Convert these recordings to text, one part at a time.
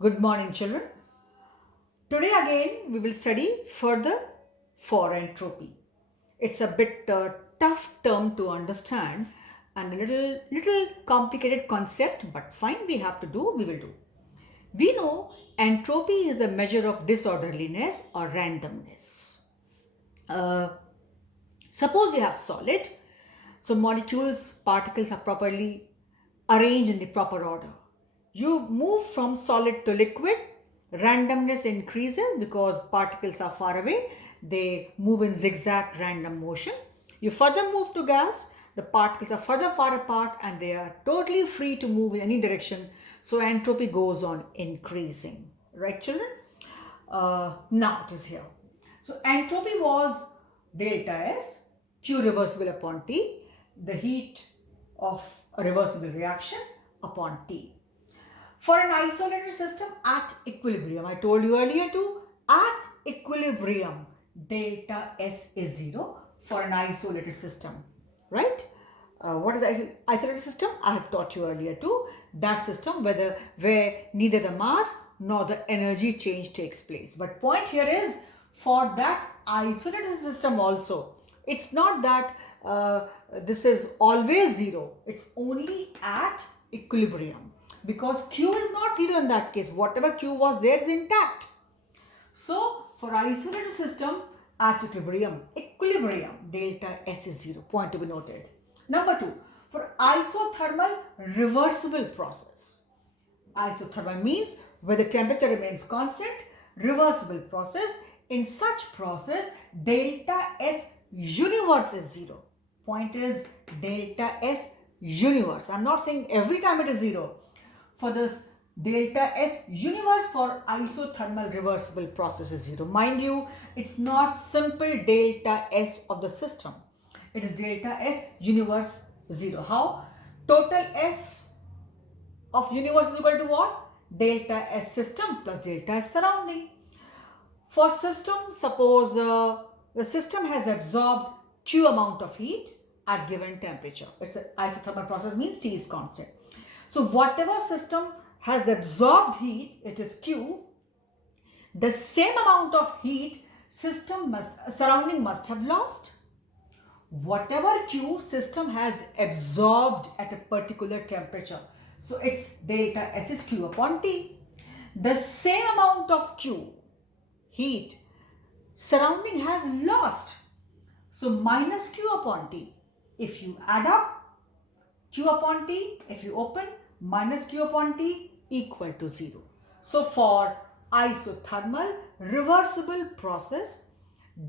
Good morning, children. Today again we will study further for entropy. It's a bit tough term to understand and a little complicated concept, but fine, we have to do, we will do. We know entropy is the measure of disorderliness or randomness. Uh, Suppose you have solid, so molecules, particles are properly arranged in the proper order. You move from solid to liquid, randomness increases because particles are far away. They move in zigzag random motion. You further move to gas, the particles are further far apart and they are totally free to move in any direction. So entropy goes on increasing. Right, children? Now it is here. So entropy was delta S, Q reversible upon T, the heat of a reversible reaction upon T. For an isolated system at equilibrium, I told you earlier too, at equilibrium, delta S is 0 for an isolated system, right? What is isolated system? I have taught you earlier too. That system where neither the mass nor the energy change takes place. But point here is for that isolated system also, it's not that this is always 0. It's only at equilibrium because Q is not 0 in that case. Whatever Q was there is intact. So for isolated system at equilibrium, delta S is 0. Point to be noted. Number 2, for isothermal reversible process. Isothermal means where the temperature remains constant, reversible process. In such process, delta S universe is 0. Point is delta S universe. I'm not saying every time it is 0. For this delta S universe for isothermal reversible process is 0. Mind you, it's not simple delta S of the system. It is delta S universe 0. How? Total S of universe is equal to what? Delta S system plus delta S surrounding. For system, suppose the system has absorbed Q amount of heat at given temperature. It's an isothermal process means T is constant. So whatever system has absorbed heat, it is Q. The same amount of heat surrounding must have lost. Whatever Q system has absorbed at a particular temperature, so its delta S is Q upon T. The same amount of Q heat surrounding has lost, so minus Q upon T. If you add up Q upon T, if you open, minus Q upon T equal to 0. So for isothermal reversible process,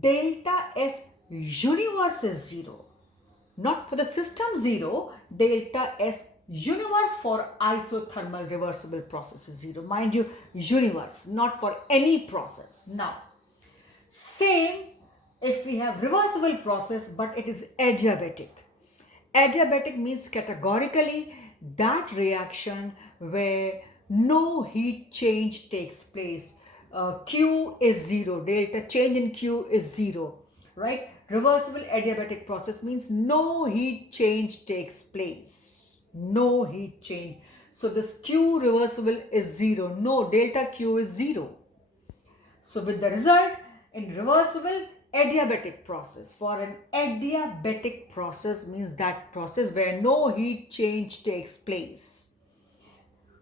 delta S universe is 0. Not for the system 0, delta S universe for isothermal reversible process is 0. Mind you, universe, not for any process. Now, same if we have reversible process, but it is adiabatic. Adiabatic means categorically that reaction where no heat change takes place. Q is 0, delta change in Q is 0, right? Reversible adiabatic process means no heat change takes place. No heat change. So this Q reversible is 0. No, delta Q is 0. So with the result, in reversible adiabatic process, for an adiabatic process means that process where no heat change takes place.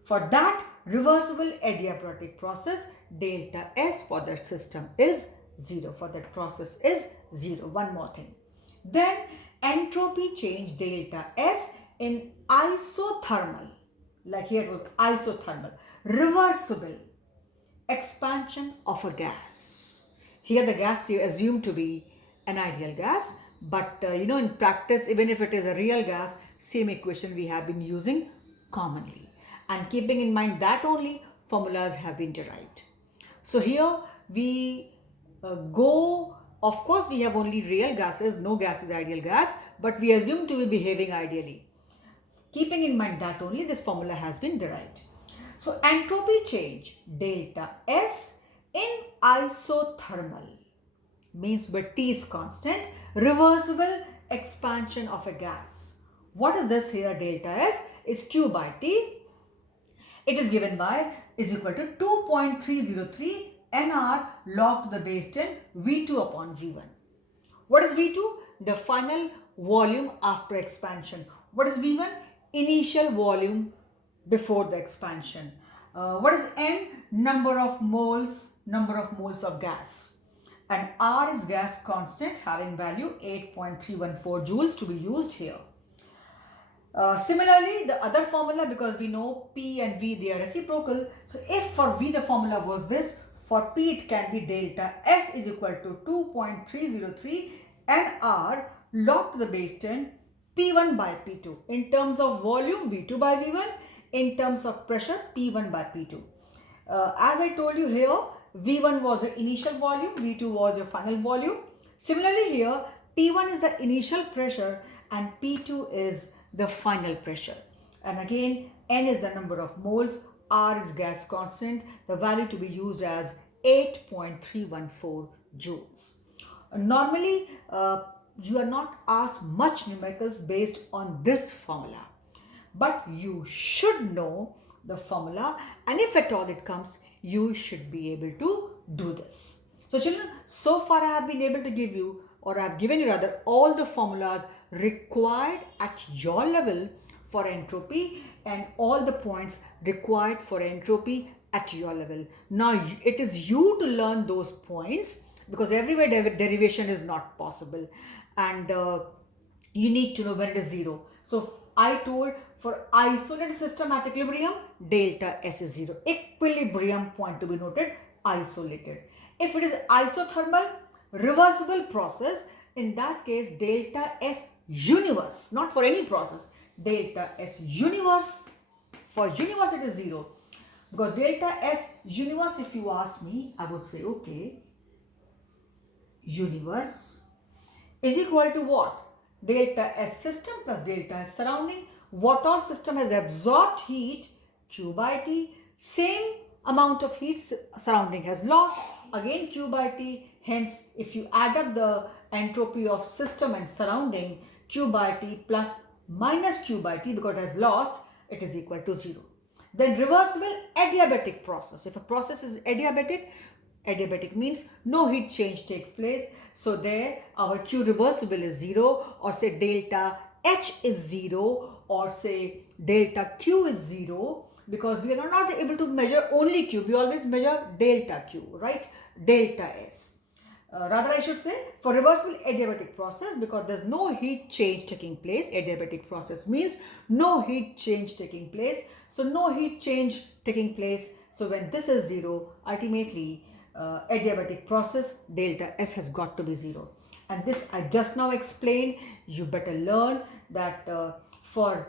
For that reversible adiabatic process, delta S for that system is 0. For that process is 0. One more thing. Then entropy change delta S in isothermal, like here it was isothermal, reversible expansion of a gas. Here the gas we assume to be an ideal gas, but in practice, even if it is a real gas, same equation we have been using commonly. And keeping in mind that only formulas have been derived. So here we go, of course we have only real gases, no gas is ideal gas, but we assume to be behaving ideally. Keeping in mind that only this formula has been derived. So entropy change delta S in isothermal means where T is constant, reversible expansion of a gas. What is this here? Delta S is Q by T. It is given by is equal to 2.303 nr log to the base 10 V2 upon V1. What is V2? The final volume after expansion. What is V1? Initial volume before the expansion. What is N? Number of moles of gas. And R is gas constant having value 8.314 joules to be used here. Similarly, the other formula, because we know P and V, they are reciprocal. So if for V the formula was this, for P it can be delta S is equal to 2.303 nR log to the base 10 P1 by P2. In terms of volume, V2 by V1. In terms of pressure, P1 by P2. As I told you here, V1 was the initial volume, V2 was your final volume. Similarly here, P1 is the initial pressure and P2 is the final pressure. And again, N is the number of moles, R is gas constant, the value to be used as 8.314 joules. Normally, you are not asked much numericals based on this formula, but you should know the formula, and if at all it comes, you should be able to do this. So children, so far I have been able to give you, or I have given you rather, all the formulas required at your level for entropy and all the points required for entropy at your level. Now it is you to learn those points, because everywhere derivation is not possible, and you need to know when it is zero. So I told for isolated system at equilibrium, delta S is 0. Equilibrium point to be noted, isolated. If it is isothermal, reversible process, in that case delta S universe, not for any process, delta S universe, for universe it is 0. Because delta S universe, if you ask me, I would say, okay, universe is equal to what? Delta S system plus delta S surrounding. What all system has absorbed heat, Q by T. Same amount of heat surrounding has lost, again Q by T. Hence, if you add up the entropy of system and surrounding, Q by T plus minus Q by T, because it has lost, it is equal to 0. Then reversible adiabatic process. If a process is adiabatic means no heat change takes place. So there our Q reversible is 0, or say delta H is 0, or say delta Q is 0, because we are not able to measure only Q. We always measure delta Q, right? Delta S. Rather I should say for reversible adiabatic process, because there is no heat change taking place. Adiabatic process means no heat change taking place. So no heat change taking place. So when this is 0, ultimately adiabatic process, delta S has got to be 0. And this I just now explained. You better learn that for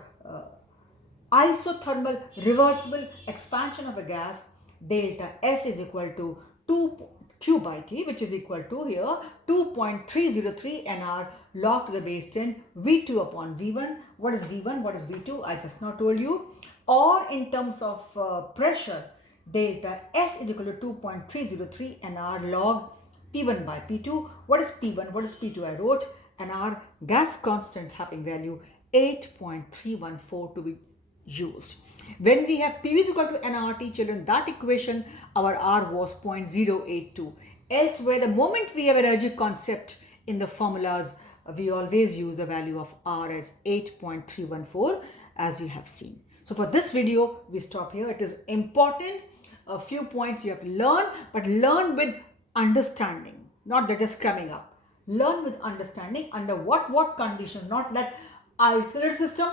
isothermal reversible expansion of a gas, delta S is equal to 2 Q by T, which is equal to here 2.303 nR log to the base 10 V2 upon V1. What is V1? What is V2? I just now told you. Or in terms of pressure, delta S is equal to 2.303 nR log P1 by P2. What is P1? What is P2? I wrote nR, gas constant having value 8.314 to be used. When we have PV is equal to nRT, children, that equation, our R was 0.082. Elsewhere, the moment we have energy concept in the formulas, we always use the value of R as 8.314, as you have seen. So for this video, we stop here. It is important. A few points you have to learn, but learn with understanding, not that just coming up. Learn with understanding under what conditions, not that isolated system,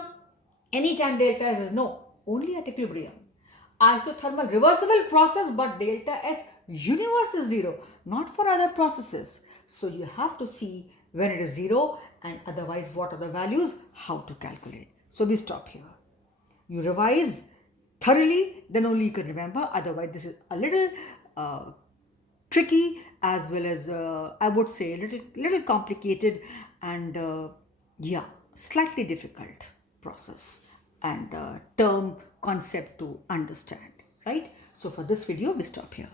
anytime delta S is no, only at equilibrium. Isothermal reversible process, but delta S universe is 0, not for other processes. So you have to see when it is 0, and otherwise what are the values, how to calculate. So we stop here. You revise thoroughly, then only you can remember. Otherwise this is a little tricky, as well as I would say a little complicated, and yeah, slightly difficult process and term concept to understand, right? So for this video we stop here.